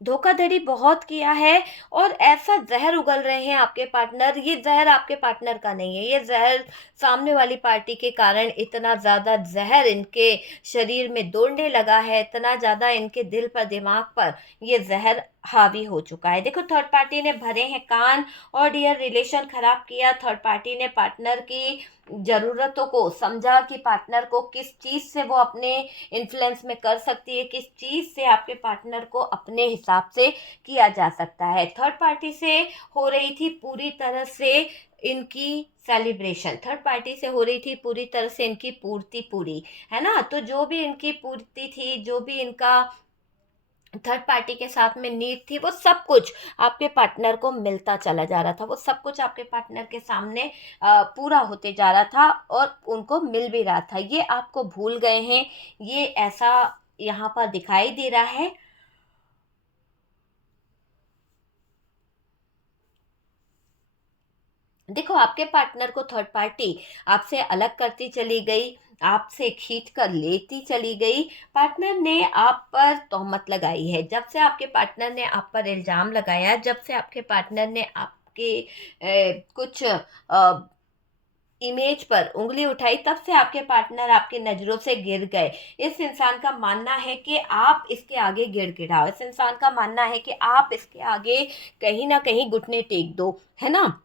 धोखाधड़ी बहुत किया है, और ऐसा जहर उगल रहे हैं आपके पार्टनर। ये जहर आपके पार्टनर का नहीं है, ये जहर सामने वाली पार्टी के कारण इतना ज़्यादा जहर इनके शरीर में दौड़ने लगा है, इतना ज़्यादा इनके दिल पर, दिमाग पर ये जहर हावी हो चुका है। देखो थर्ड पार्टी ने भरे हैं कान और डियर रिलेशन खराब किया। थर्ड पार्टी ने पार्टनर की ज़रूरतों को समझा कि पार्टनर को किस चीज़ से वो अपने इन्फ्लुएंस में कर सकती है, किस चीज़ से आपके पार्टनर को अपने हिसाब से किया जा सकता है। थर्ड पार्टी से हो रही थी पूरी तरह से इनकी सेलिब्रेशन, थर्ड पार्टी से हो रही थी पूरी तरह से इनकी पूर्ति पूरी, है ना। तो जो भी इनकी पूर्ति थी, जो भी इनका थर्ड पार्टी के साथ में नीड थी, वो सब कुछ आपके पार्टनर को मिलता चला जा रहा था। वो सब कुछ आपके पार्टनर के सामने पूरा होते जा रहा था और उनको मिल भी रहा था। ये आपको भूल गए हैं, ये ऐसा यहाँ पर दिखाई दे रहा है। देखो आपके पार्टनर को थर्ड पार्टी आपसे अलग करती चली गई, आपसे खींच कर लेती चली गई। पार्टनर ने आप पर तोहमत लगाई है। जब से आपके पार्टनर ने आप पर इल्ज़ाम लगाया, जब से आपके पार्टनर ने आपके कुछ इमेज पर उंगली उठाई, तब से आपके पार्टनर आपकी नज़रों से गिर गए। इस इंसान का मानना है कि आप इसके आगे गिड़गिड़ाओ, इस इंसान का मानना है कि आप इसके आगे कहीं ना कहीं घुटने टेक दो, है ना।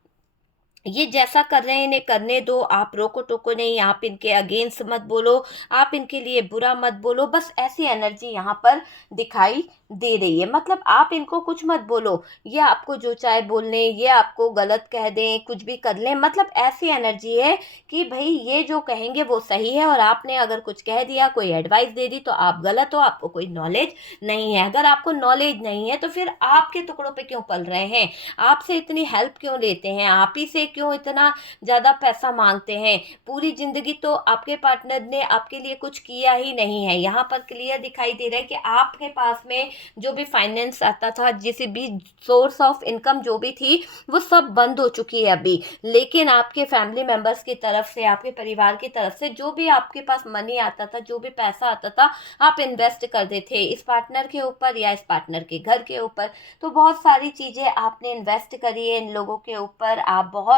ये जैसा कर रहे हैं इन्हें करने दो, आप रोको टोको नहीं, आप इनके अगेंस्ट मत बोलो, आप इनके लिए बुरा मत बोलो। बस ऐसी एनर्जी यहाँ पर दिखाई दे रही है। मतलब आप इनको कुछ मत बोलो, ये आपको जो चाहे बोलने, ये आपको गलत कह दें, कुछ भी कर लें। मतलब ऐसी एनर्जी है कि भाई ये जो कहेंगे वो सही है, और आपने अगर कुछ कह दिया, कोई एडवाइस दे दी, तो आप गलत हो, आपको कोई नॉलेज नहीं है। अगर आपको नॉलेज नहीं है तो फिर आपके टुकड़ों पे क्यों पल रहे हैं, आपसे इतनी हेल्प क्यों लेते हैं, आप ही से क्यों इतना ज़्यादा पैसा मांगते हैं। पूरी ज़िंदगी तो आपके पार्टनर ने आपके लिए कुछ किया ही नहीं है। यहाँ पर क्लियर दिखाई दे रहा है कि आपके पास में जो भी फाइनेंस आता था, जिस भी सोर्स ऑफ इनकम जो भी थी, वो सब बंद हो चुकी है अभी। लेकिन आपके फैमिली मेंबर्स की तरफ से, आपके परिवार की तरफ से जो भी आपके पास मनी आता था, जो भी पैसा आता था, आप इन्वेस्ट कर देते थे इस पार्टनर के ऊपर या इस पार्टनर के घर के ऊपर। तो बहुत सारी चीज़ें आपने इन्वेस्ट करी है इन लोगों के ऊपर, आप बहुत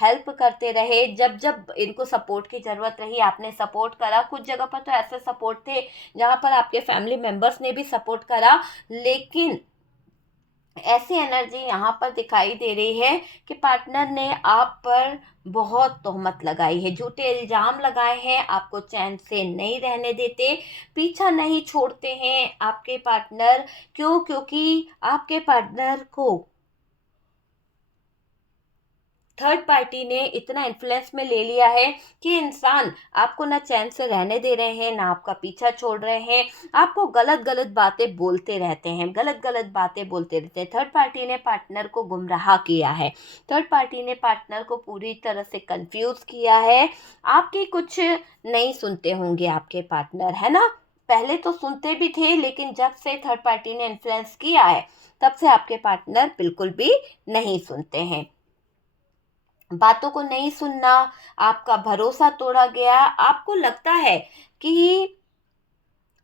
हेल्प करते रहे। जब जब इनको सपोर्ट की ज़रूरत रही, आपने सपोर्ट करा। कुछ जगह पर तो ऐसे सपोर्ट थे जहाँ पर आपके फैमिली मेंबर्स ने भी सपोर्ट करा। लेकिन ऐसी एनर्जी यहाँ पर दिखाई दे रही है कि पार्टनर ने आप पर बहुत तोहमत लगाई है, झूठे इल्जाम लगाए हैं, आपको चैन से नहीं रहने देते, पीछा नहीं छोड़ते हैं आपके पार्टनर। क्यों? क्योंकि आपके पार्टनर को थर्ड पार्टी ने इतना इन्फ्लुएंस में ले लिया है कि इंसान आपको ना चैन से रहने दे रहे हैं, ना आपका पीछा छोड़ रहे हैं, आपको गलत गलत बातें बोलते रहते हैं, गलत गलत बातें बोलते रहते हैं। थर्ड पार्टी ने पार्टनर को गुमराह किया है, थर्ड पार्टी ने पार्टनर को पूरी तरह से कंफ्यूज किया है। आपकी कुछ नहीं सुनते होंगे आपके पार्टनर, है ना। पहले तो सुनते भी थे, लेकिन जब से थर्ड पार्टी ने इन्फ्लुएंस किया है, तब से आपके पार्टनर बिल्कुल भी नहीं सुनते हैं, बातों को नहीं सुनना, आपका भरोसा तोड़ा गया। आपको लगता है कि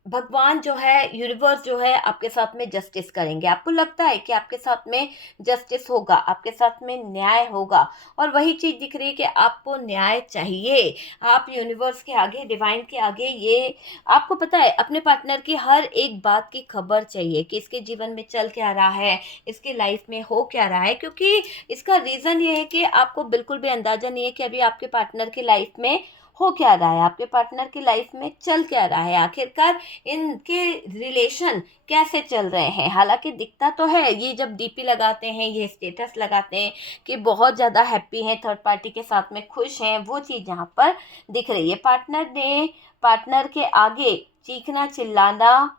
भगवान जो है, यूनिवर्स जो है, आपके साथ में जस्टिस करेंगे। आपको लगता है कि आपके साथ में जस्टिस होगा, आपके साथ में न्याय होगा, और वही चीज़ दिख रही है कि आपको न्याय चाहिए। आप यूनिवर्स के आगे, डिवाइन के आगे, ये आपको पता है अपने पार्टनर की हर एक बात की खबर चाहिए कि इसके जीवन में चल क्या रहा है, इसके लाइफ में हो क्या रहा है। क्योंकि इसका रीज़न ये है कि आपको बिल्कुल भी अंदाज़ा नहीं है कि अभी आपके पार्टनर की लाइफ में हो क्या रहा है, आपके पार्टनर की लाइफ में चल क्या रहा है, आखिरकार इनके रिलेशन कैसे चल रहे हैं। हालांकि दिखता तो है, ये जब डीपी लगाते हैं, ये स्टेटस लगाते हैं कि बहुत ज़्यादा हैप्पी हैं, थर्ड पार्टी के साथ में खुश हैं, वो चीज़ यहाँ पर दिख रही है। पार्टनर ने पार्टनर के आगे चीखना चिल्लाना,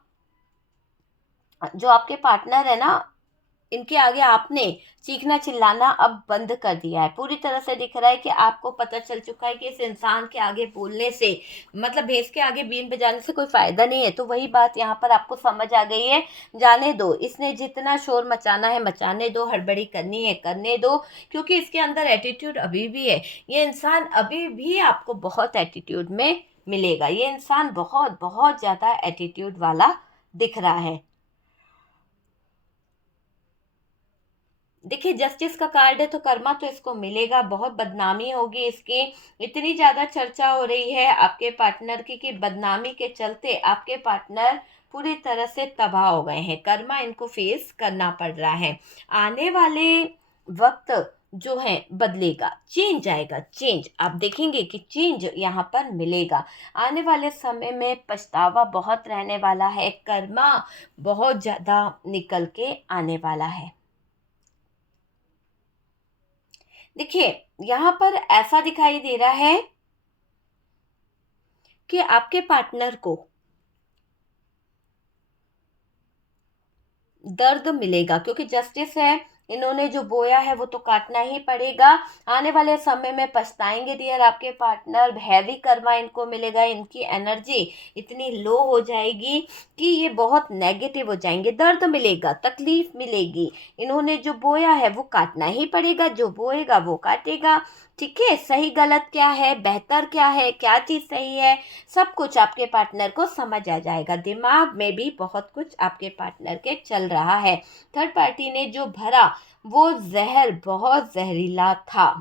जो आपके पार्टनर है ना, इनके आगे आपने चीखना चिल्लाना अब बंद कर दिया है। पूरी तरह से दिख रहा है कि आपको पता चल चुका है कि इस इंसान के आगे बोलने से, मतलब भैंस के आगे बीन बजाने से कोई फायदा नहीं है। तो वही बात यहाँ पर आपको समझ आ गई है। जाने दो, इसने जितना शोर मचाना है मचाने दो, हड़बड़ी करनी है करने दो, क्योंकि इसके अंदर एटीट्यूड अभी भी है। ये इंसान अभी भी आपको बहुत एटीट्यूड में मिलेगा। ये इंसान बहुत बहुत ज़्यादा एटीट्यूड वाला दिख रहा है। देखिए जस्टिस का कार्ड है, तो कर्मा तो इसको मिलेगा, बहुत बदनामी होगी इसकी। इतनी ज़्यादा चर्चा हो रही है आपके पार्टनर की कि बदनामी के चलते आपके पार्टनर पूरी तरह से तबाह हो गए हैं, कर्मा इनको फेस करना पड़ रहा है। आने वाले वक्त जो है बदलेगा, चेंज आएगा, चेंज आप देखेंगे कि चेंज यहाँ पर मिलेगा। आने वाले समय में पछतावा बहुत रहने वाला है, कर्मा बहुत ज़्यादा निकल के आने वाला है। देखिए यहाँ पर ऐसा दिखाई दे रहा है कि आपके पार्टनर को दर्द मिलेगा, क्योंकि जस्टिस है, इन्होंने जो बोया है वो तो काटना ही पड़ेगा। आने वाले समय में पछताएंगे डियर आपके पार्टनर, हैवी कर्मा इनको मिलेगा, इनकी एनर्जी इतनी लो हो जाएगी कि ये बहुत नेगेटिव हो जाएंगे, दर्द मिलेगा, तकलीफ मिलेगी। इन्होंने जो बोया है वो काटना ही पड़ेगा, जो बोएगा वो काटेगा। ठीक है, सही गलत क्या है, बेहतर क्या है, क्या चीज़ सही है, सब कुछ आपके पार्टनर को समझ आ जाएगा। दिमाग में भी बहुत कुछ आपके पार्टनर के चल रहा है। थर्ड पार्टी ने जो भरा वो जहर बहुत जहरीला था।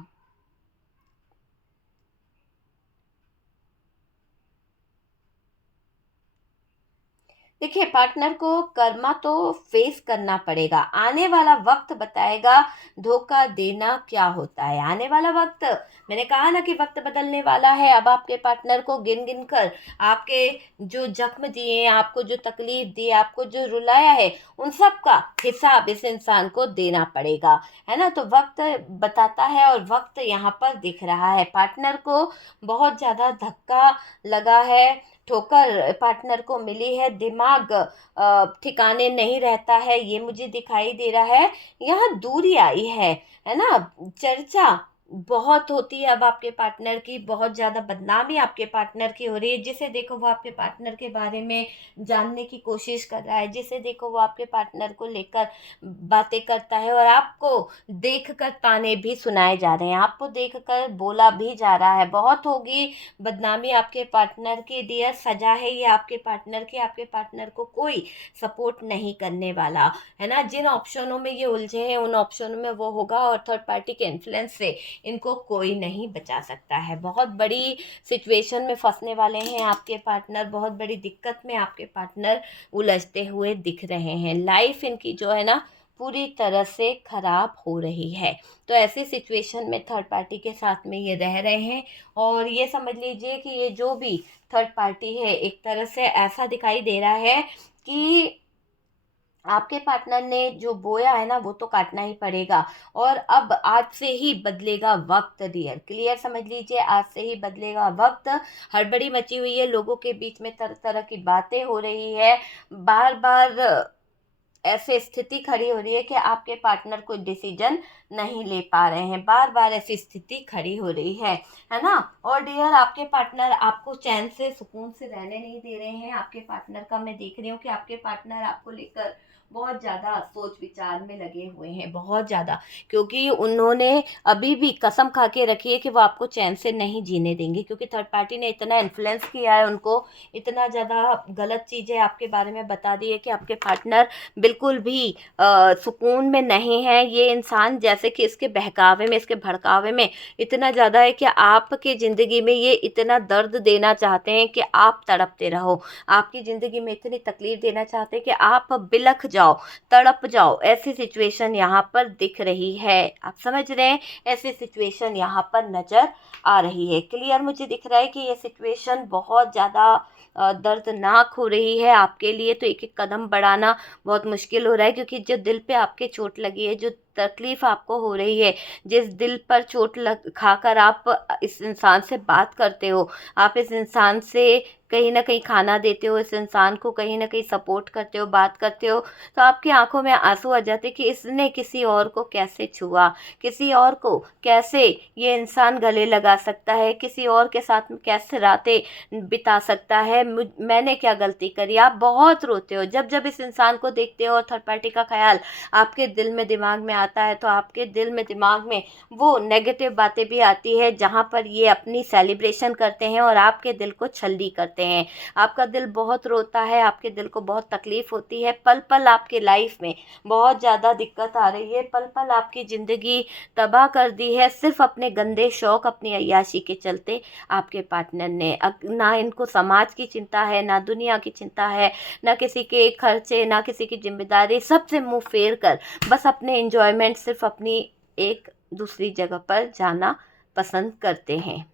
देखिए पार्टनर को कर्मा तो फेस करना पड़ेगा, आने वाला वक्त बताएगा धोखा देना क्या होता है। आने वाला वक्त, मैंने कहा ना कि वक्त बदलने वाला है। अब आपके पार्टनर को गिन गिन कर आपके जो जख्म दिए, आपको जो तकलीफ दी, आपको जो रुलाया है, उन सब का हिसाब इस इंसान को देना पड़ेगा, है ना। तो वक्त बताता है और वक्त यहाँ पर दिख रहा है। पार्टनर को बहुत ज़्यादा धक्का लगा है, ठोकर पार्टनर को मिली है, दिमाग ठिकाने नहीं रहता है, ये मुझे दिखाई दे रहा है। यहाँ दूरी आई है ना। चर्चा बहुत होती है अब आपके पार्टनर की, बहुत ज़्यादा बदनामी आपके पार्टनर की हो रही है। जिसे देखो वो आपके पार्टनर के बारे में जानने की कोशिश कर रहा है, जिसे देखो वो आपके पार्टनर को लेकर बातें करता है, और आपको देख कर ताने भी सुनाए जा रहे हैं, आपको देख कर बोला भी जा रहा है। बहुत होगी बदनामी आपके पार्टनर की डियर, सजा है ये आपके पार्टनर की। आपके पार्टनर को कोई सपोर्ट नहीं करने वाला, है ना। जिन ऑप्शनों में ये उलझे हैं उन ऑप्शनों में वो होगा, और थर्ड पार्टी के इन्फ्लुएंस से इनको कोई नहीं बचा सकता है। बहुत बड़ी सिचुएशन में फंसने वाले हैं आपके पार्टनर, बहुत बड़ी दिक्कत में आपके पार्टनर उलझते हुए दिख रहे हैं। लाइफ इनकी जो है ना पूरी तरह से खराब हो रही है। तो ऐसे सिचुएशन में थर्ड पार्टी के साथ में ये रह रहे हैं, और ये समझ लीजिए कि ये जो भी थर्ड पार्टी है एक तरह से ऐसा दिखाई दे रहा है कि आपके पार्टनर ने जो बोया है ना वो तो काटना ही पड़ेगा। और अब आज से ही बदलेगा वक्त डियर, क्लियर समझ लीजिए, आज से ही बदलेगा वक्त। हड़बड़ी मची हुई है, लोगों के बीच में तरह तरह की बातें हो रही है, बार बार ऐसे स्थिति खड़ी हो रही है कि आपके पार्टनर कोई डिसीजन नहीं ले पा रहे हैं, बार बार ऐसी स्थिति खड़ी हो रही है ना। और डियर आपके पार्टनर आपको चैन से सुकून से रहने नहीं दे रहे हैं। आपके पार्टनर का मैं देख रही हूँ कि आपके पार्टनर आपको लेकर बहुत ज़्यादा सोच विचार में लगे हुए हैं, बहुत ज़्यादा, क्योंकि उन्होंने अभी भी कसम खा के रखी है कि वो आपको चैन से नहीं जीने देंगे, क्योंकि थर्ड पार्टी ने इतना इन्फ्लुएंस किया है उनको, इतना ज़्यादा गलत चीज़ें आपके बारे में बता दी है कि आपके पार्टनर बिल्कुल भी सुकून में नहीं है। ये इंसान जैसे कि इसके बहकावे में, इसके भड़कावे में इतना ज़्यादा है कि आपकी ज़िंदगी में ये इतना दर्द देना चाहते हैं कि आप तड़पते रहो, आपकी ज़िंदगी में इतनी तकलीफ देना चाहते हैं कि आप बिलख जाओ, तड़प जाओ। ऐसी सिचुएशन यहाँ पर दिख रही है, आप समझ रहे हैं, ऐसी सिचुएशन यहाँ पर नज़र आ रही है। क्लियर मुझे दिख रहा है कि ये सिचुएशन बहुत ज़्यादा दर्दनाक हो रही है आपके लिए। तो एक एक कदम बढ़ाना बहुत मुश्किल हो रहा है, क्योंकि जो दिल पे आपके चोट लगी है, जो तकलीफ़ आपको हो रही है, जिस दिल पर चोट लग खाकर आप इस इंसान से बात करते हो, आप इस इंसान से कहीं ना कहीं खाना देते हो, इस इंसान को कहीं ना कहीं सपोर्ट करते हो, बात करते हो, तो आपकी आंखों में आंसू आ जाते कि इसने किसी और को कैसे छुआ, किसी और को कैसे ये इंसान गले लगा सकता है, किसी और के साथ में कैसे रातें बिता सकता है, मैंने क्या गलती करी। आप बहुत रोते हो जब जब इस इंसान को देखते हो, और थर्ड पार्टी का ख्याल आपके दिल में दिमाग में आता है तो आपके दिल में, दिमाग में वो नेगेटिव बातें भी आती है, जहाँ पर ये अपनी सेलिब्रेशन करते हैं और आपके दिल को छल्ली करते हैं। आपका दिल बहुत रोता है, आपके दिल को बहुत तकलीफ़ होती है, पल पल आपके लाइफ में बहुत ज़्यादा दिक्कत आ रही है, पल पल आपकी ज़िंदगी तबाह कर दी है, सिर्फ अपने गंदे शौक़, अपनी अय्याशी के चलते आपके पार्टनर ने। ना इनको समाज की चिंता है, ना दुनिया की चिंता है, ना किसी के खर्चे, ना किसी की जिम्मेदारी, सबसे मुंह फेर कर बस अपने एंजॉयमेंट, सिर्फ अपनी एक दूसरी जगह पर जाना पसंद करते हैं।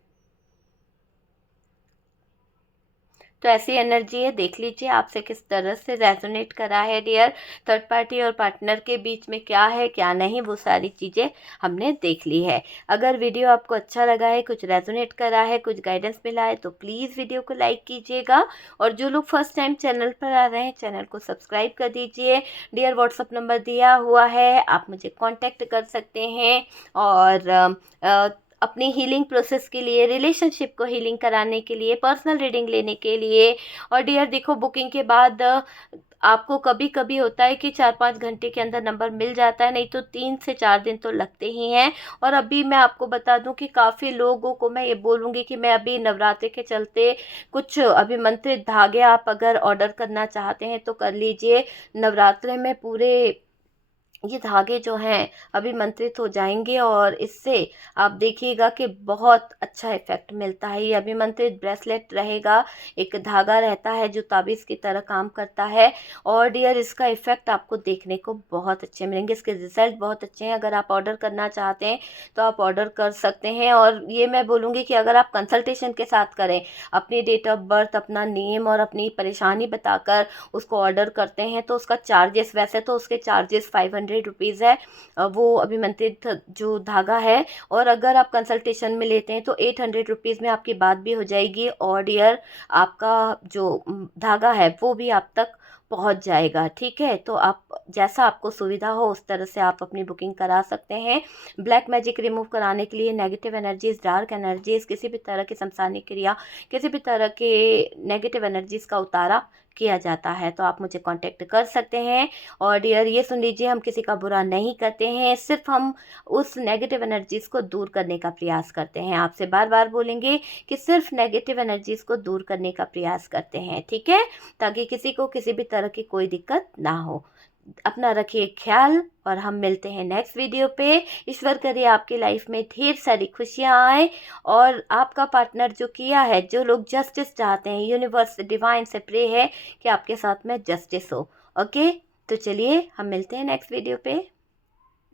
तो ऐसी एनर्जी है, देख लीजिए आपसे किस तरह से रेजोनेट करा है डियर। थर्ड पार्टी और पार्टनर के बीच में क्या है क्या नहीं, वो सारी चीज़ें हमने देख ली है। अगर वीडियो आपको अच्छा लगा है, कुछ रेजोनेट करा है, कुछ गाइडेंस मिला है, तो प्लीज़ वीडियो को लाइक कीजिएगा। और जो लोग फर्स्ट टाइम चैनल पर आ रहे हैं, चैनल को सब्सक्राइब कर दीजिए। डियर व्हाट्सअप नंबर दिया हुआ है, आप मुझे कॉन्टेक्ट कर सकते हैं। और अपनी हीलिंग प्रोसेस के लिए, रिलेशनशिप को हीलिंग कराने के लिए, पर्सनल रीडिंग लेने के लिए। और डियर देखो, बुकिंग के बाद आपको कभी कभी होता है कि 4-5 घंटे के अंदर नंबर मिल जाता है, नहीं तो 3 से 4 दिन तो लगते ही हैं। और अभी मैं आपको बता दूं कि काफ़ी लोगों को मैं ये बोलूँगी कि मैं अभी नवरात्रि के चलते कुछ अभिमंत्रित धागे आप अगर ऑर्डर करना चाहते हैं तो कर लीजिए। नवरात्रि में पूरे ये धागे जो हैं अभिमंत्रित हो जाएंगे और इससे आप देखिएगा कि बहुत अच्छा इफ़ेक्ट मिलता है। ये अभिमंत्रित ब्रेसलेट रहेगा, एक धागा रहता है जो ताबीज़ की तरह काम करता है। और डियर इसका इफ़ेक्ट आपको देखने को बहुत अच्छे मिलेंगे, इसके रिज़ल्ट बहुत अच्छे हैं। अगर आप ऑर्डर करना चाहते हैं तो आप ऑर्डर कर सकते हैं। और ये मैं बोलूँगी कि अगर आप कंसल्टेशन के साथ करें, अपनी डेट ऑफ बर्थ, अपना नेम और अपनी परेशानी बताकर उसको ऑर्डर करते हैं तो उसका चार्जेस, वैसे तो उसके चार्जेस 500 रुपीज़ है, वो अभिमंत्रित जो धागा है। और अगर आप कंसल्टेशन में लेते हैं तो 800 रुपीज़ में आपकी बात भी हो जाएगी और डियर आपका जो धागा है वो भी आप तक पहुंच जाएगा। ठीक है, तो आप जैसा आपको सुविधा हो उस तरह से आप अपनी बुकिंग करा सकते हैं। ब्लैक मैजिक रिमूव कराने के लिए, नेगेटिव एनर्जीज, डार्क एनर्जीज, किसी भी तरह की शमशानी क्रिया, किसी भी तरह के नेगेटिव एनर्जीज का उतारा किया जाता है, तो आप मुझे कांटेक्ट कर सकते हैं। और डियर ये सुन लीजिए, हम किसी का बुरा नहीं करते हैं, सिर्फ हम उस नेगेटिव एनर्जीज़ को दूर करने का प्रयास करते हैं। आपसे बार बार बोलेंगे कि सिर्फ नेगेटिव एनर्जीज़ को दूर करने का प्रयास करते हैं, ठीक है, ताकि किसी को किसी भी तरह की कोई दिक्कत ना हो। अपना रखिए ख्याल और हम मिलते हैं नेक्स्ट वीडियो पे। ईश्वर करे आपकी लाइफ में ढेर सारी खुशियाँ आए और आपका पार्टनर जो किया है, जो लोग जस्टिस चाहते हैं, यूनिवर्स डिवाइन से प्रे है कि आपके साथ में जस्टिस हो। ओके, तो चलिए हम मिलते हैं नेक्स्ट वीडियो पे।